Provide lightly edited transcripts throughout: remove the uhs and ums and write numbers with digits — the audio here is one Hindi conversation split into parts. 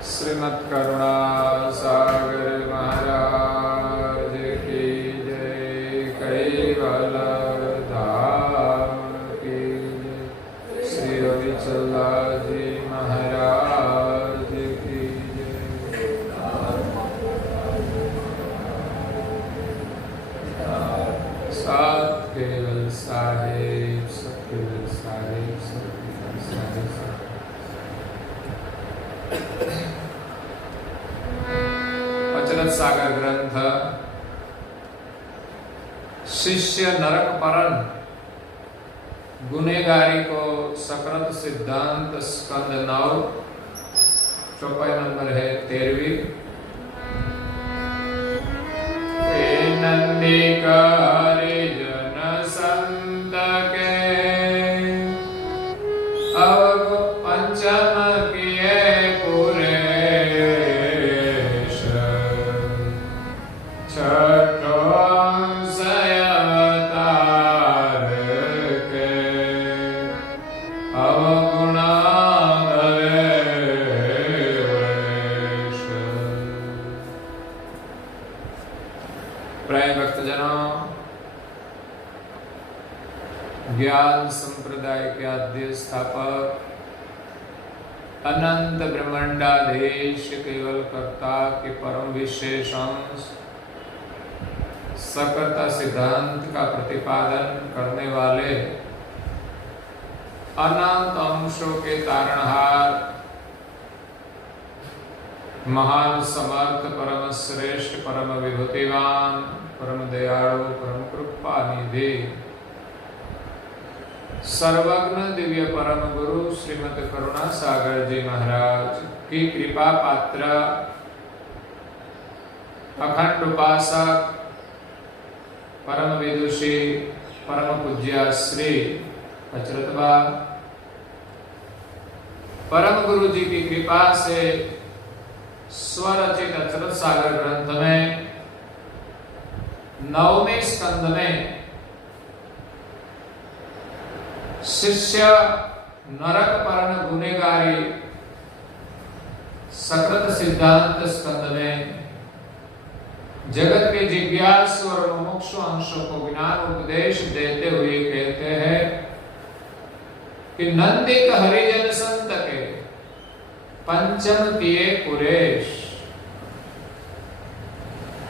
श्रीमद् करुणा सागर महाराज की जय। कैवल धाम की जय। श्री रविचंद्र जी महाराज की जय। सात केवल साहेब, सब केवल साहेब, सब केवल साहेब। पंचरथ सागर ग्रंथ शिष्य नरक परन गुनेगारी को सकृत सिद्धांत स्कंद 9 चौपाई नंबर है 13वीं। नंदी हरिजन संत के अवगु पंचम किए पूरे ज्ञान संप्रदाय के आद्य स्थापक अनंत ब्रह्मांडाधीश केवल कर्ता के परम विशेष अंश सकर्ता सिद्धांत का प्रतिपादन करने वाले अनंत अंशों के तारणहार महान समर्थ परम श्रेष्ठ परम विभूतिवान परम दयालु परम कृपा निधि सर्वज्ञ दिव्य परम गुरु श्रीमद् करुणा सागर जी महाराज की कृपा पात्र अखंड उपासक परम विदुषी परम पूज्य श्री अचरतबा परम गुरु जी की कृपा से स्वरचित अचरत सागर ग्रंथ में 9वें स्कंद में शिष्य नरक परन गुनेगारी सकृत सिद्धांत स्कंद में जगत के जिज्ञासु और मुमुक्षु अंशों को ज्ञान उपदेश देते हुए कहते हैं कि नंदिक हरिजन संत के पंचम किए पुरेश।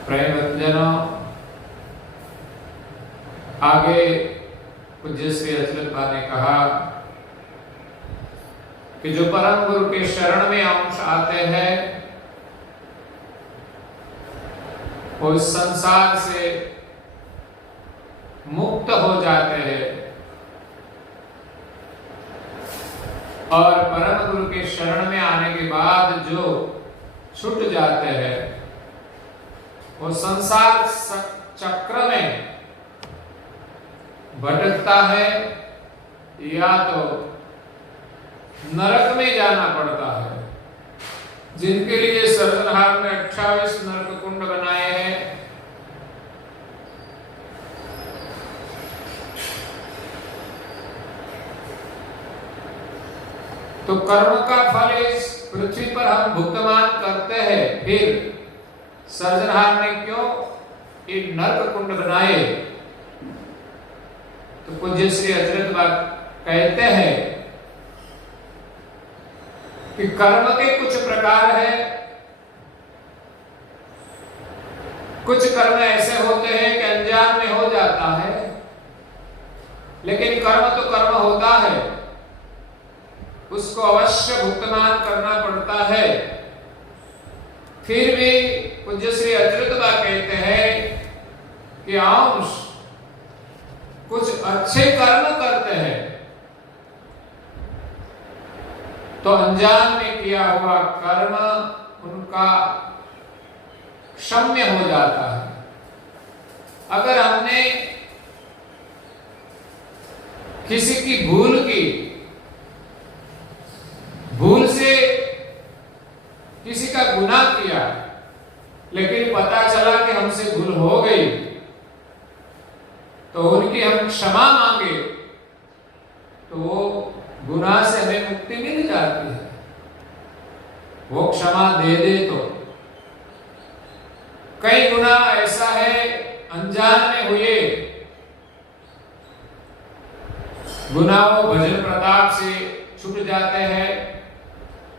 प्रेमजनों, आगे पूज्य श्री अचरतबा ने कहा कि जो परम गुरु के शरण में अंश आते हैं वो इस संसार से मुक्त हो जाते हैं और परम गुरु के शरण में आने के बाद जो छूट जाते हैं वो संसार चक्र में भटकता है या तो नरक में जाना पड़ता है। जिनके लिए सर्जनहार ने 28 नरक कुंड बनाए हैं, तो कर्म का फल इस पृथ्वी पर हम भुगतान करते हैं, फिर सर्जनहार ने क्यों ये नरक कुंड बनाए? तो पूज्य श्री अचरतबा कहते हैं कि कर्म के कुछ प्रकार है। कुछ कर्म ऐसे होते हैं कि अनजान में हो जाता है, लेकिन कर्म तो कर्म होता है, उसको अवश्य भुगतान करना पड़ता है। फिर भी पूज्य श्री अचरतबा कहते हैं कि अंश कुछ अच्छे कर्म करते हैं तो अनजान में किया हुआ कर्म उनका क्षम्य हो जाता है। अगर हमने किसी की भूल से किसी का गुनाह किया, लेकिन पता चला कि हमसे भूल हो गई, तो उनकी हम क्षमा मांगे तो वो गुनाह से हमें मुक्ति मिल जाती है। वो क्षमा दे दे तो। कई गुना ऐसा है अनजान में हुए गुनाहों भजन प्रताप से छूट जाते हैं,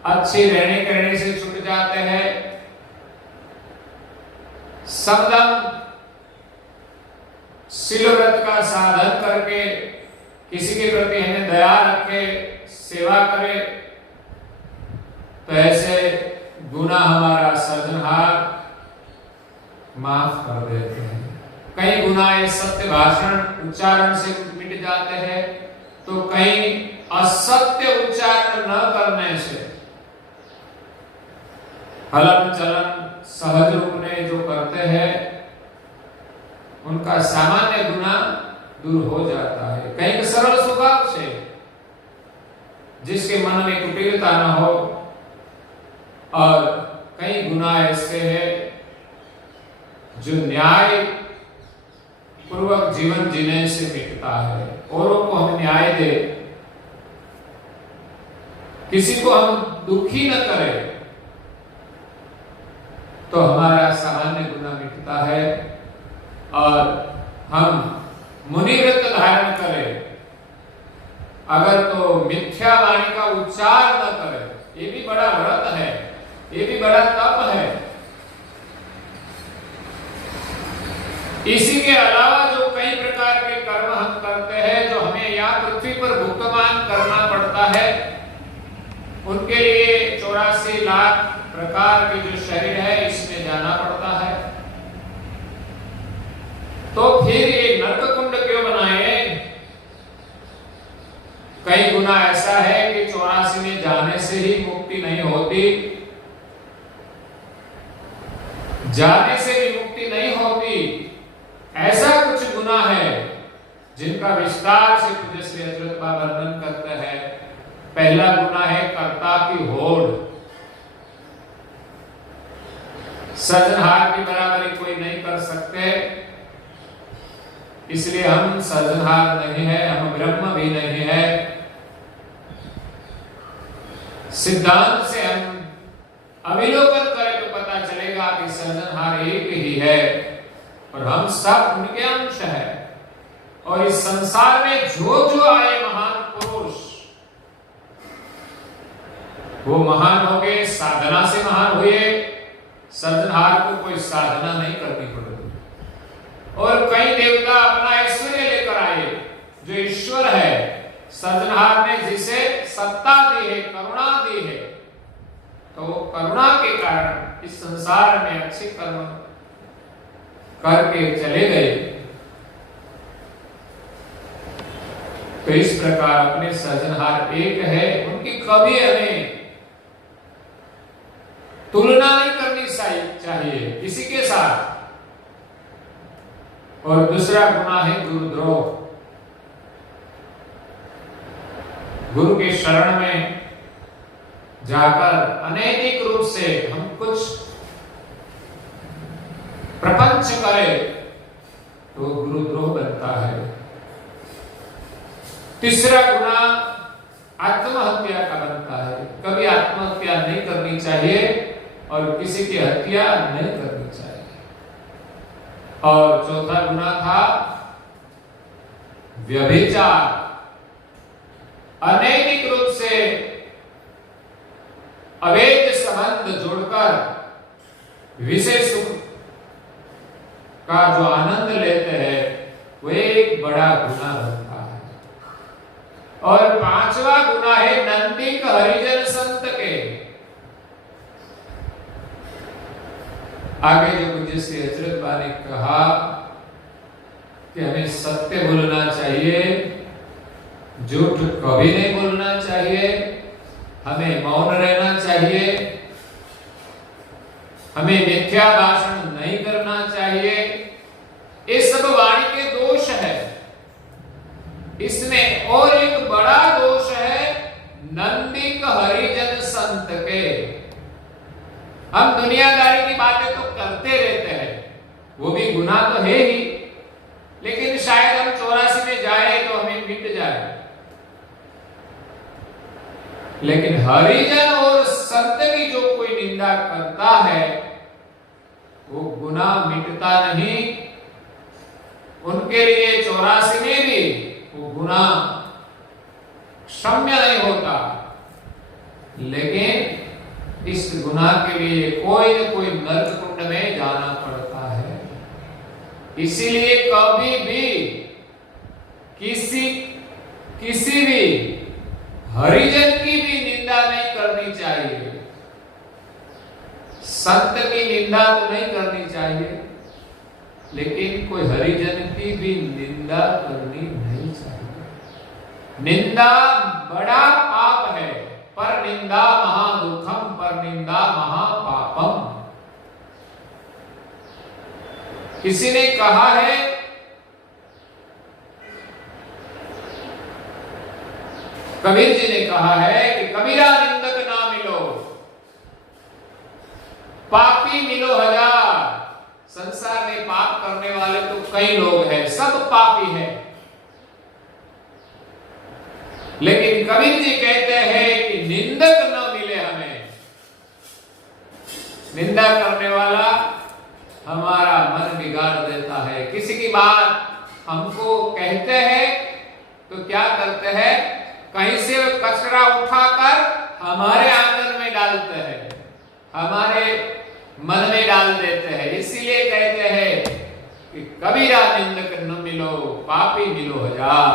अच्छे रहने करने से छूट जाते हैं, समदम शील व्रत का साधन करके किसी के प्रति हमें दया रखे, सेवा करे, तो ऐसे गुना हमारा सर्जनहार माफ कर देते हैं। कई गुना सत्य भाषण उच्चारण से मिट जाते हैं, तो कई असत्य उच्चारण न करने से, हलन चलन सहज रूप में जो करते हैं उनका सामान्य गुना दूर हो जाता है। कहीं सरल स्वभाव से जिसके मन में कुटिलता न हो, और कई गुना ऐसे हैं जो न्याय पूर्वक जीवन जीने से मिटता है। औरों को हम न्याय दे, किसी को हम दुखी न करें, तो हमारा सामान्य गुना मिटता है और हम मुनि व्रत धारण करें। अगर तो मिथ्या वाणी का उच्चार न करें, ये भी बड़ा व्रत है, ये भी बड़ा तप है। इसी के अलावा जो कई प्रकार के कर्म हम करते हैं, जो हमें यहाँ पृथ्वी पर भुगतान करना पड़ता है, उनके लिए 84 लाख प्रकार के जो शरीर है इसमें जाना पड़ता है। तो फिर ये नरक कुंड क्यों बनाए? कई गुना ऐसा है कि 84 में जाने से ही मुक्ति नहीं होती, जाने से भी मुक्ति नहीं होती। ऐसा कुछ गुना है जिनका विस्तार से पूज्य श्री अच्युत बाबा वर्णन करते हैं। पहला गुना है कर्ता की होड़। सृजनहार की बराबरी कोई नहीं कर सकते, इसलिए हम सृजनहार नहीं है, हम ब्रह्म भी नहीं है। सिद्धांत से हम अविलोकन करें तो पता चलेगा कि सृजनहार एक ही है और हम सब उनके अंश हैं। और इस संसार में जो जो आए महान पुरुष, वो महान हो गए, साधना से महान हुए। सृजनहार को कोई साधना नहीं करनी पड़ती। और कई देवता अपना ऐश्वर्य लेकर आए, जो ईश्वर है। सृजनहार ने जिसे सत्ता दी है, करुणा दी है, तो वो करुणा के कारण इस संसार में अच्छे कर्म करके चले गए। तो इस प्रकार अपने सृजनहार एक है, उनकी कभी हमें तुलना नहीं करनी चाहिए किसी के साथ। और दूसरा गुना है गुरुद्रोह। गुरु के शरण में जाकर अनैतिक रूप से हम कुछ प्रपंच करें तो गुरुद्रोह बनता है। तीसरा गुना आत्महत्या का बनता है। कभी आत्महत्या नहीं करनी चाहिए और किसी की हत्या नहीं करनी चाहिए। और चौथा गुना था व्यभिचार। अनैतिक रूप से अवैध संबंध जोड़कर विषय सुख का जो आनंद लेते हैं, वो एक बड़ा गुना बनता है। और पांचवा गुना है नंदिक हरिजन संत के। आगे जो पूज्य श्री अच्युत बा ने कहा कि हमें सत्य बोलना चाहिए, झूठ कभी नहीं बोलना चाहिए, हमें मौन रहना चाहिए, हमें मिथ्या भाषण नहीं करना चाहिए। ये सब वाणी के दोष है। इसमें और एक बड़ा दोष है नंदिक हरिजन संत के। हम दुनियादारी की बातें तो करते रहते हैं, वो भी गुनाह तो है ही, लेकिन शायद हम 84 में जाए तो हमें मिट जाए। लेकिन हरिजन और संत की जो कोई करता है वो गुनाह मिटता नहीं, उनके लिए 84 में भी वो गुनाह क्षम्य नहीं होता, लेकिन इस गुनाह के लिए कोई न कोई नरक कुंड में जाना पड़ता है। इसीलिए कभी भी किसी भी हरिजन की भी निंदा नहीं करनी चाहिए, संत की निंदा तो नहीं करनी चाहिए, लेकिन कोई हरिजन की भी निंदा करनी नहीं चाहिए। निंदा बड़ा पाप है, पर निंदा महादुखम, पर निंदा महापापम। किसी ने कहा है कबीर जी ने कहा है कि कबीरा निंदक ना मिलो, पापी मिलो हजार। संसार में पाप करने वाले तो कई लोग हैं, सब पापी हैं, लेकिन कबीर जी कहते हैं कि निंदक न मिले हमें। निंदा करने वाला हमारा मन बिगाड़ देता है। किसी की बात हमको कहते हैं तो क्या करते हैं, कहीं से कचरा उठाकर हमारे आंगन में डालते हैं, हमारे मन में डाल देते हैं। इसीलिए कहते हैं कि कबीरा निंदक न मिलो, पापी मिलो हजार।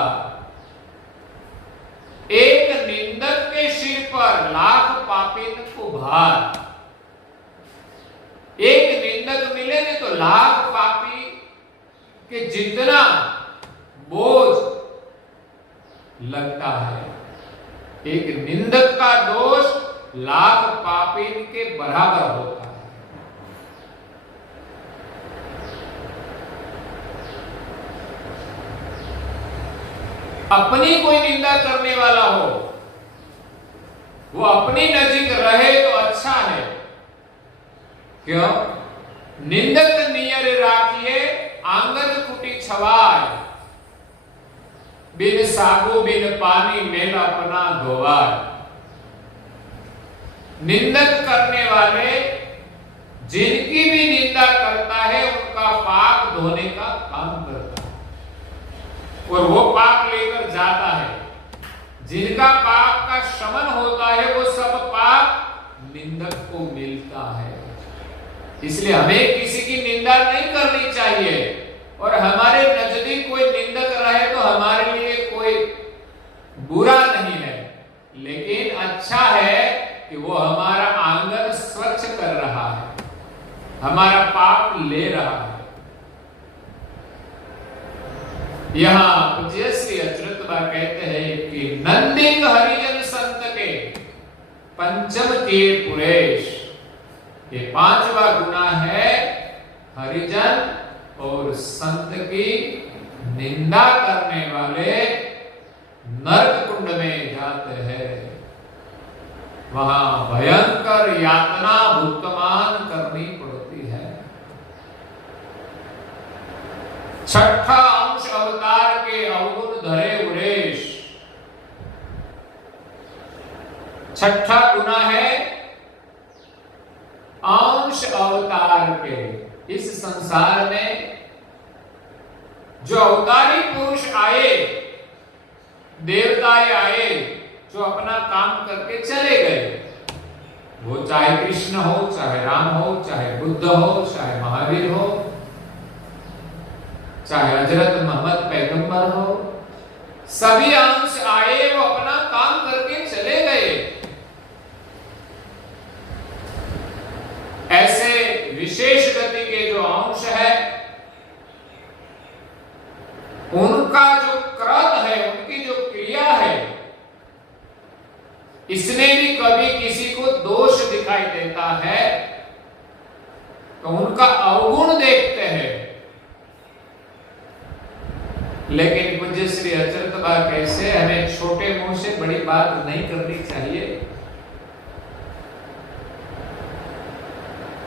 एक निंदक के सिर पर लाख पापी को भार। एक निंदक मिलेंगे तो लाख पापी के जितना बोझ लगता है। एक निंदक का दोष लाख पापी के बराबर होता है। अपनी कोई निंदा करने वाला हो, वो अपनी नजीक रहे तो अच्छा है। क्यों? निंदक नियर राखिए आंगन कुटी छवाय, बिन साबु बिन पानी मेल अपना धोवाय। निंदक करने वाले जिनकी भी निंदा करता है उनका पाप धोने का काम करता है और वो पाप लेकर जाता है। जिनका पाप का शमन होता है वो सब पाप निंदक को मिलता है। इसलिए हमें किसी की निंदा नहीं करनी चाहिए, और हमारे नजदीक कोई निंदक रहे तो हमारे लिए कोई बुरा नहीं है, लेकिन अच्छा है कि वो हमारा आंगन स्वच्छ कर रहा है, हमारा पाप ले रहा है। यहां पूज्य श्री अच्युत बा कहते हैं कि नंदिक हरिजन संत के पंचम के पुरेश। ये पांचवा गुना है हरिजन और संत की निंदा करने वाले नरक कुंड में जाते हैं, वहां भयंकर यातना भुगतान करनी पड़ती है। छठा अंश अवतार के अवगुण धरे उरेश। छठा गुना है अंश अवतार के। इस संसार में जो अवतारी पुरुष आए, देवताएं आए, जो अपना काम करके चले गए, वो चाहे कृष्ण हो, चाहे राम हो, चाहे बुद्ध हो, चाहे महावीर हो, चाहे हजरत मोहम्मद पैगंबर हो, सभी अंश आए, वो अपना काम करके चले गए। ऐसे विशेष गति के जो अंश है, उनका जो कृत है, उनकी जो क्रिया है, इसमें भी कभी किसी को दोष दिखाई देता है तो उनका अवगुण देखते हैं। लेकिन पूज्य श्री अच्युत बा कैसे हमें छोटे मुंह से बड़ी बात नहीं करनी चाहिए।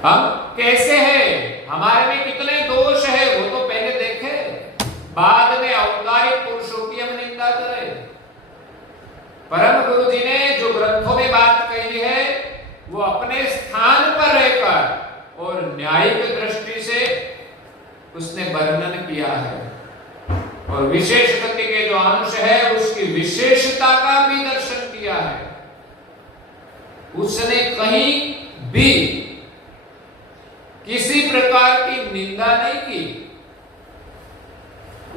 हम कैसे हैं, हमारे में कितने दोष है वो तो पहले देखे, बाद में अवतारी पुरुषों की हम निंदा करें। परम गुरु जी ने जो ग्रंथों में बात कही है वो अपने स्थान पर रहकर न्यायिक दृष्टि से उसने वर्णन किया है, और विशेष गति के जो अंश है उसकी विशेषता का भी दर्शन किया है। उसने कहीं भी किसी प्रकार की निंदा नहीं की,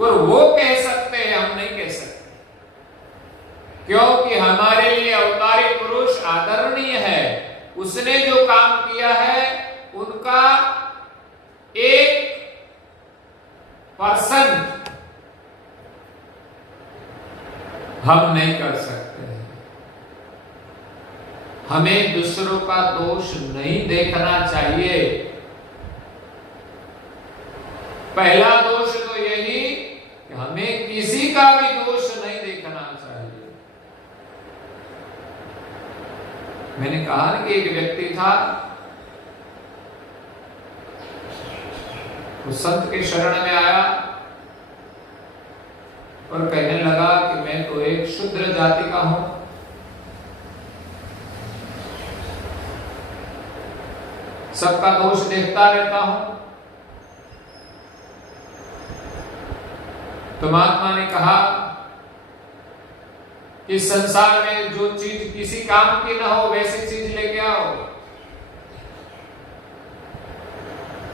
और वो कह सकते हैं, हम नहीं कह सकते, क्योंकि हमारे लिए अवतारी पुरुष आदरणीय है। उसने जो काम किया है उनका 1% हम नहीं कर सकते। हमें दूसरों का दोष नहीं देखना चाहिए। पहला दोष तो यही कि हमें किसी का भी दोष नहीं देखना चाहिए। मैंने कहा ना कि एक व्यक्ति था, वो संत के शरण में आया और कहने लगा कि मैं तो एक शूद्र जाति का हूं, सबका दोष देखता रहता हूं। तो महात्मा ने कहा कि संसार में जो चीज किसी काम की ना हो वैसी चीज लेके आओ।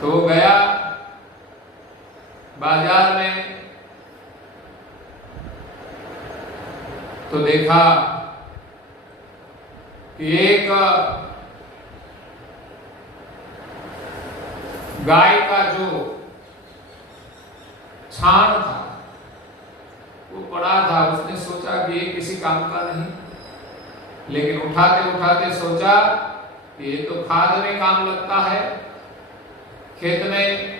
तो वो गया बाजार में, तो देखा कि एक गाय का जो छाण था वो पड़ा था। उसने सोचा कि ये किसी काम का नहीं, लेकिन उठाते उठाते सोचा कि ये तो खाद में काम लगता है, खेत में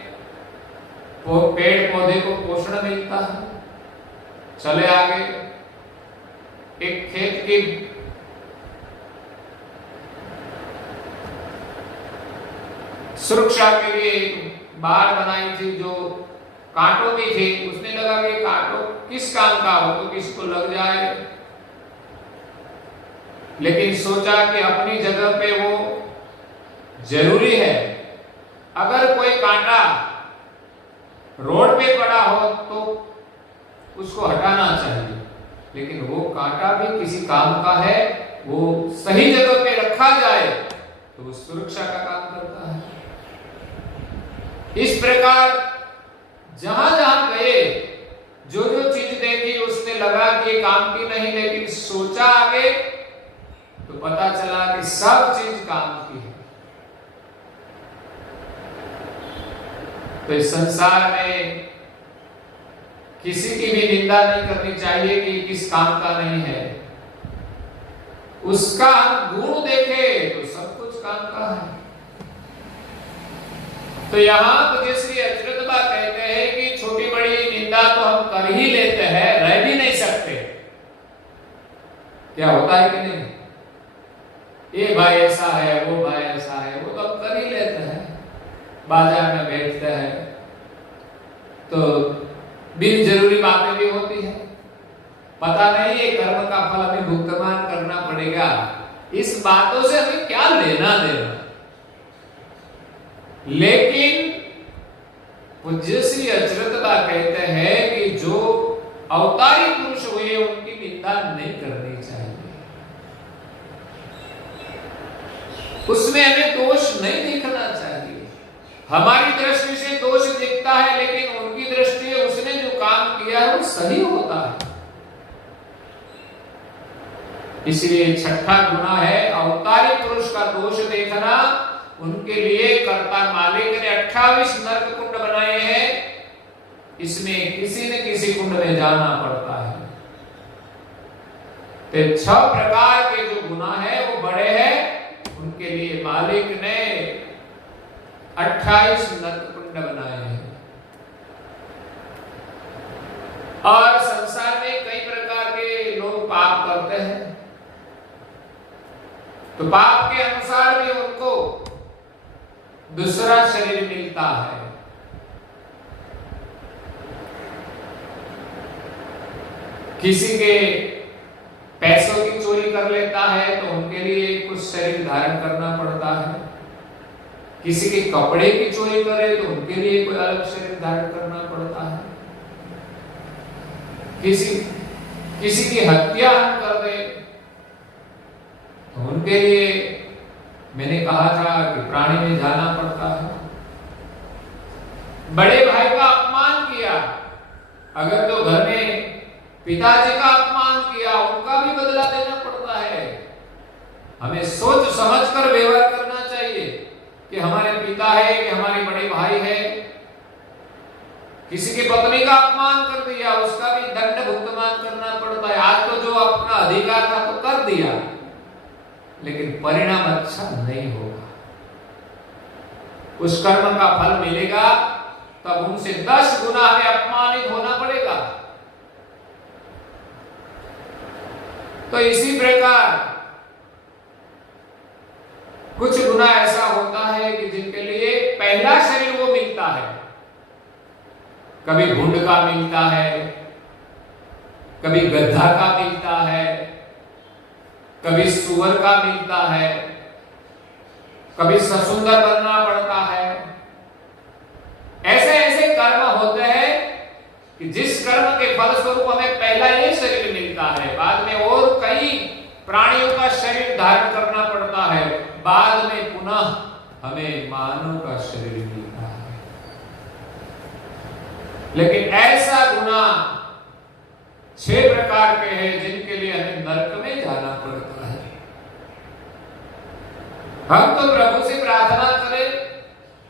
पेड़ पौधे को पोषण मिलता है। चले आगे, एक खेत की सुरक्षा के लिए एक बाड़ बनाई थी जो कांटों की थी। उसने लगा कि कांटों किस काम का हो, तो किसी को लग जाए, लेकिन सोचा कि अपनी जगह पे वो जरूरी है। अगर कोई कांटा रोड पे पड़ा हो तो उसको हटाना चाहिए, लेकिन वो कांटा भी किसी काम का है, वो सही जगह पे रखा जाए तो वो सुरक्षा का काम करता है। इस प्रकार जहां जहां गए, जो जो चीज देखी उसने लगा कि ये काम की नहीं, लेकिन सोचा आगे तो पता चला कि सब चीज काम की है। तो इस संसार में किसी की भी निंदा नहीं करनी चाहिए कि किस काम का नहीं है। उसका गुण देखे तो सब कुछ काम का है। तो यहां पूज्य श्री अचरत बा कहते हैं कि छोटी बड़ी निंदा तो हम कर ही लेते हैं, रह भी नहीं सकते। क्या होता है कि नहीं? ये भाई ऐसा है, वो भाई ऐसा है, वो तो हम कर ही लेते हैं। बाजार में बैठते हैं तो बिन जरूरी बातें भी होती है। पता नहीं ये कर्म का फल हमें भुगतान करना पड़ेगा, इस बातों से हमें क्या लेना देना। लेकिन पूज्य श्री अचरत बा कहते हैं कि जो अवतारी पुरुष हुए उनकी निंदा नहीं करनी चाहिए। उसमें हमें दोष नहीं दिखना चाहिए। हमारी दृष्टि से दोष दिखता है, लेकिन उनकी दृष्टि में उसने जो काम किया है वो सही होता है। इसलिए छठा गुना है अवतारी पुरुष का दोष देखना। उनके लिए कर्ता मालिक ने 28 नरक कुंड बनाए हैं, इसमें किसी न किसी कुंड में जाना पड़ता है। तो 6 प्रकार के जो गुना है वो बड़े हैं, उनके लिए मालिक ने 28 नरक कुंड बनाए हैं। और संसार में कई प्रकार के लोग पाप करते हैं, तो पाप के अनुसार भी उनको दूसरा शरीर मिलता है। किसी के पैसों की चोरी कर लेता है तो उनके लिए कुछ शरीर धारण करना पड़ता है। किसी के कपड़े की चोरी करे तो उनके लिए कोई अलग शरीर धारण करना पड़ता है। किसी की हत्या हम कर दे तो उनके लिए मैंने कहा था कि प्राणी में जाना पड़ता है। बड़े भाई का अपमान किया, अगर तो घर में पिताजी का अपमान किया, उनका भी बदला देना पड़ता है। हमें सोच समझकर व्यवहार करना चाहिए कि हमारे पिता है कि हमारे बड़े भाई है। किसी की पत्नी का अपमान कर दिया, उसका भी दंड भुगतान करना पड़ता है। आज तो जो अपना अधिकार था तो कर दिया, लेकिन परिणाम अच्छा नहीं होगा। उस कर्म का फल मिलेगा तब उनसे 10 गुना हमें अपमानित होना पड़ेगा। तो इसी प्रकार कुछ गुना ऐसा होता है कि जिनके लिए पहला शरीर वो मिलता है। कभी भुंड का मिलता है, कभी गधा का मिलता है, कभी सुअर का मिलता है, कभी ससुंदर बनना पड़ता है। ऐसे ऐसे कर्म होते हैं कि जिस कर्म के फलस्वरूप हमें पहला ये शरीर मिलता है, बाद में और कई प्राणियों का शरीर धारण करना पड़ता है, बाद में पुनः हमें मानव का शरीर मिलता है। लेकिन ऐसा गुना 6 प्रकार के हैं जिनके लिए हमें नरक में जाना पड़ता है। हम तो प्रभु से प्रार्थना करें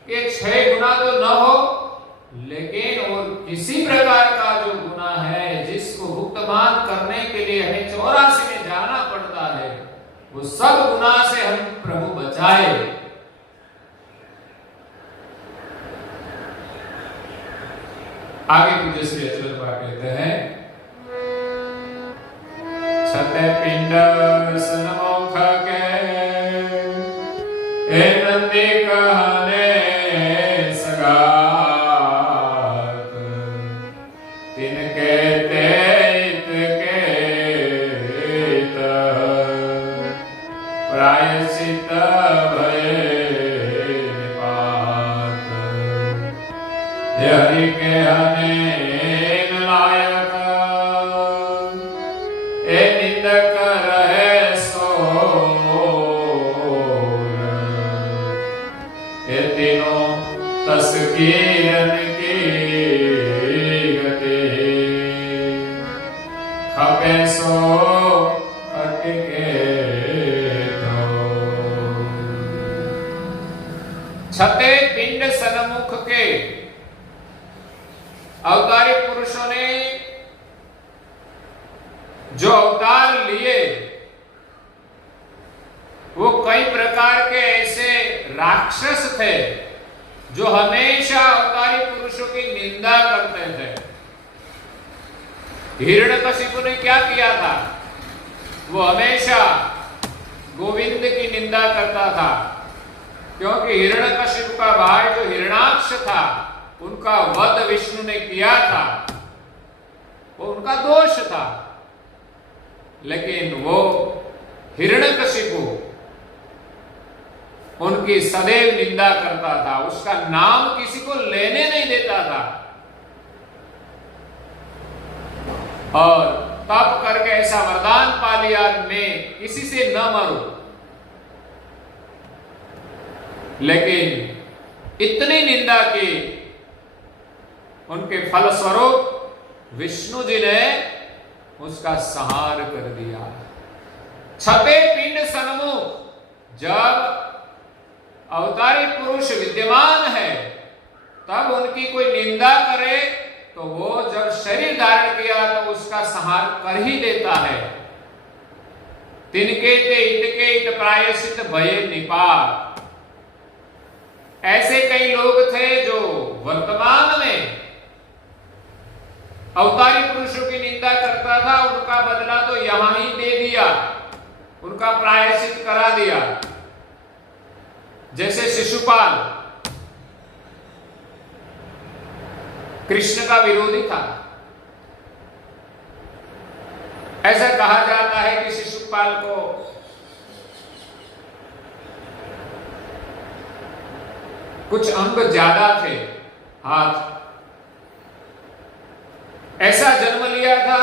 कि 6 गुना तो न हो, लेकिन और किसी प्रकार का जो गुना है जिसको भुगतान करने के लिए हमें 84 में जाना पड़ता है, वो सब गुना से हम प्रभु बचाए। आगे पूज्य श्री अचल कहते हैं, छते पिंड सनमुख के ए नंदी कहने छते पिंड सन्मुख के अवतारी पुरुषों ने जो अवतार लिए वो कई प्रकार के ऐसे राक्षस थे जो हमेशा अवतारी पुरुषों की निंदा करते थे। हिरण्यकशिपु ने क्या किया था? वो हमेशा गोविंद की निंदा करता था, क्योंकि हिरण्यकशिपु का भाई जो हिरण्याक्ष था उनका वध विष्णु ने किया था, वो उनका दोष था। लेकिन वो हिरण्यकशिपु उनकी सदैव निंदा करता था, उसका नाम किसी को लेने नहीं देता था और तप करके ऐसा वरदान पा लिया, मैं किसी से न मरूं। लेकिन इतनी निंदा की, उनके फलस्वरूप विष्णु जी ने उसका संहार कर दिया। छते पिंड सन्मुख, जब अवतारी पुरुष विद्यमान है तब उनकी कोई निंदा करे तो वो जब शरीर धारण किया तो उसका संहार कर ही देता है। तिनके ते इतके इत प्रायश्चित भय निपात। ऐसे कई लोग थे जो वर्तमान में अवतारी पुरुषों की निंदा करता था, उनका बदला तो यहां ही दे दिया, उनका प्रायश्चित करा दिया। जैसे शिशुपाल कृष्ण का विरोधी था। ऐसा कहा जाता है कि शिशुपाल को कुछ अंग ज्यादा थे, हाथ, ऐसा जन्म लिया था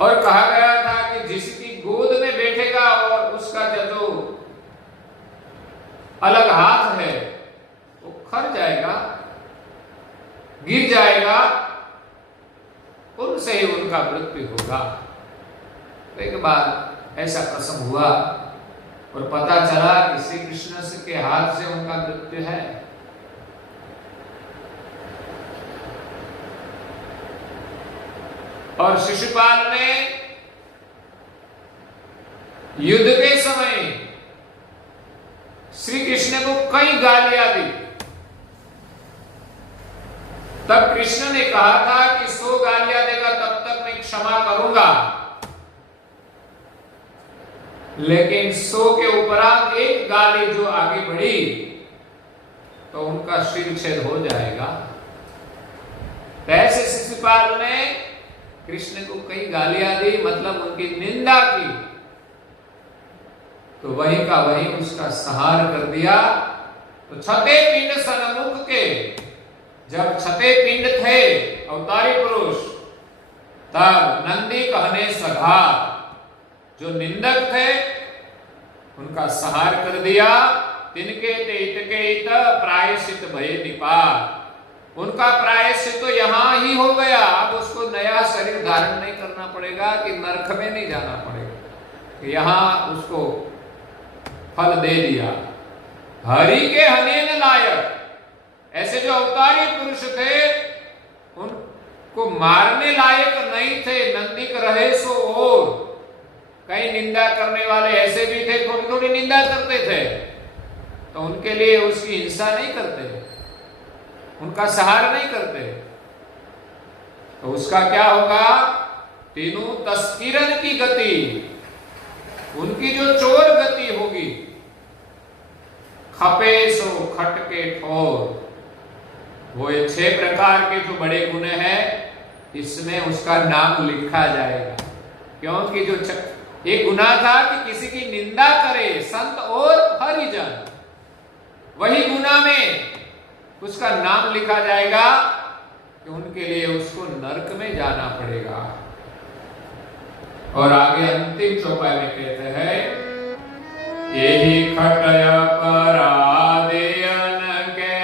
और कहा गया था कि जिसकी गोद में बैठेगा और उसका जो अलग हाथ है वो खर जाएगा, गिर जाएगा, उनसे ही उनका मृत्यु होगा। एक बार ऐसा प्रसंग हुआ और पता चला कि श्री कृष्ण के हाथ से उनका मृत्यु है। और शिशुपाल ने युद्ध के समय श्री कृष्ण को कई गालियां दी। तब कृष्ण ने कहा था कि 100 गालियां देगा तब तक मैं क्षमा करूंगा, लेकिन 100 के उपरांत एक गाली जो आगे बढ़ी तो उनका शिरच्छेद हो जाएगा। ऐसे शिशुपाल ने कृष्ण को कई गालियां दी, मतलब उनकी निंदा की, तो वहीं का वहीं उसका संहार कर दिया। तो छते पिंड सन्मुख के, जब छते पिंड थे अवतारी पुरुष, तब नंदी कहने सघा, जो निंदक थे उनका संहार कर दिया। तिनके इतके प्रायश्चित भय निपात, उनका प्रायश्चित तो यहां ही हो गया। अब उसको नया शरीर धारण नहीं करना पड़ेगा कि नरक में नहीं जाना पड़ेगा, यहां उसको फल दे दिया। हरि के हनेन लायक, ऐसे जो अवतारी पुरुष थे उनको मारने लायक नहीं थे, नंदिक रहे सो और। कई निंदा करने वाले ऐसे भी थे, थोड़ी थोड़ी निंदा करते थे, तो उनके लिए उसकी हिंसा नहीं करते, उनका सहारा नहीं करते, तो उसका क्या होगा? तीनों तस्किरन की गति, उनकी जो चोर गति होगी। खपे सो खटके ठोर, वो ये 6 प्रकार के जो बड़े गुण हैं, इसमें उसका नाम लिखा जाएगा। क्योंकि जो एक गुनाह था कि किसी की निंदा करे संत और हरिजन, वही गुनाह में उसका नाम लिखा जाएगा कि उनके लिए उसको नरक में जाना पड़ेगा। और आगे अंतिम चौपाई में कहते हैं, यही खटय परादियन के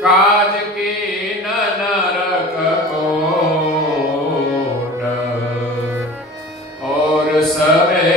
काज की न नरक कोट, और सबे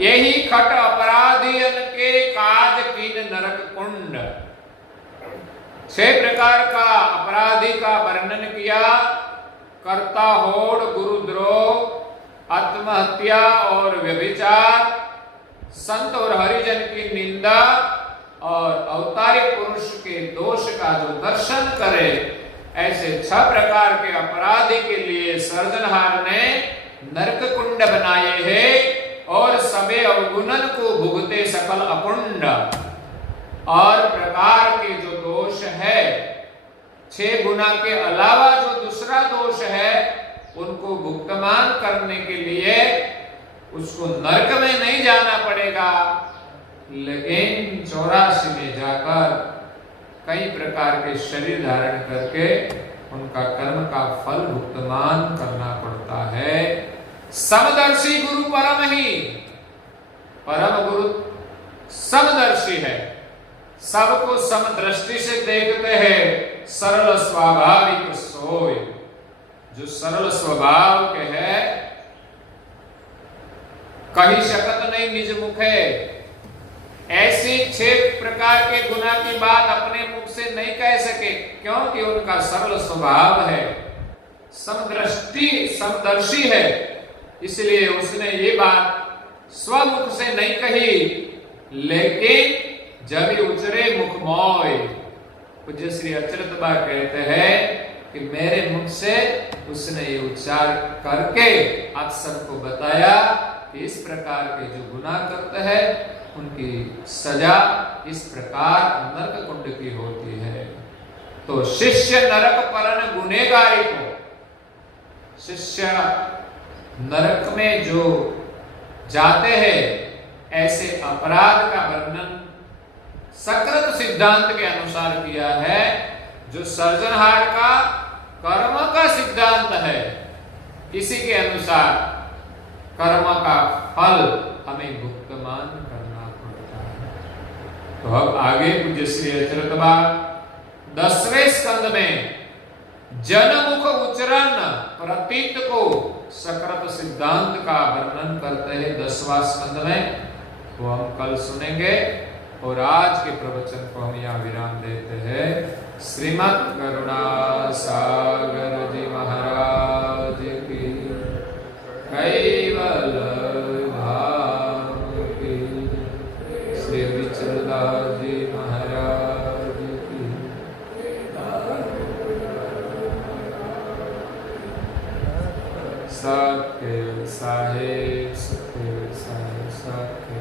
यही खट अपराधियन के काज कीन नरक कुंड। 6 प्रकार का अपराधी का वर्णन किया। कर्ता होड़, गुरुद्रोह, आत्महत्या और व्यभिचार, संत और हरिजन की निंदा और अवतारी पुरुष के दोष का जो दर्शन करे, ऐसे 6 प्रकार के अपराधी के लिए सर्जनहार ने नरक कुंड बनाए हैं। और सबे अवगुणन को भुगते सकल अपुंड, और प्रकार के जो दोष है, 6 गुना के अलावा जो दूसरा दोष है, उनको भुगतमान करने के लिए उसको नरक में नहीं जाना पड़ेगा, लेकिन 84 में जाकर कई प्रकार के शरीर धारण करके उनका कर्म का फल भुगतमान करना पड़ता है। समदर्शी गुरु परम ही, परम गुरु समदर्शी है, सबको समदृष्टि से देखते हैं। सरल स्वाभाविक सोय, जो सरल स्वभाव के है, कही शकत नहीं निज मुखे, ऐसी 6 प्रकार के गुना की बात अपने मुख से नहीं कह सके, क्योंकि उनका सरल स्वभाव है, समदर्शी है। इसलिए उसने ये बात स्वमुख से नहीं कही, लेकिन जब उचरे मुख मोय, पूज्य श्री अचरत बा कहते हैं कि मेरे मुख से उसने ये उच्चार करके आप सबको बताया कि इस प्रकार के जो गुनाह करते हैं उनकी सजा इस प्रकार नरक कुंड की होती है। तो शिष्य नरक परन गुनेगारी को, शिष्य नरक में जो जाते हैं ऐसे अपराध का वर्णन सकृत सिद्धांत के अनुसार किया है, जो सर्जनहार का कर्म का सिद्धांत है। इसी के अनुसार कर्म का फल हमें भुगतान करना पड़ता है। तो अब आगे पूज्य श्री अचरतबा 10वें स्कंद में जनमुख उच्चारण प्रतीत को सकृत सिद्धांत का वर्णन करते हैं 10वां स्कंद में, वो हम कल सुनेंगे। और आज के प्रवचन को हम यहाँ विराम देते हैं। श्रीमद् करुणा सागर जी महाराज की, कैवल धाम की, श्री विचलदास जी महाराज की, सत्य साहेब, सत्य साहेब, सत्य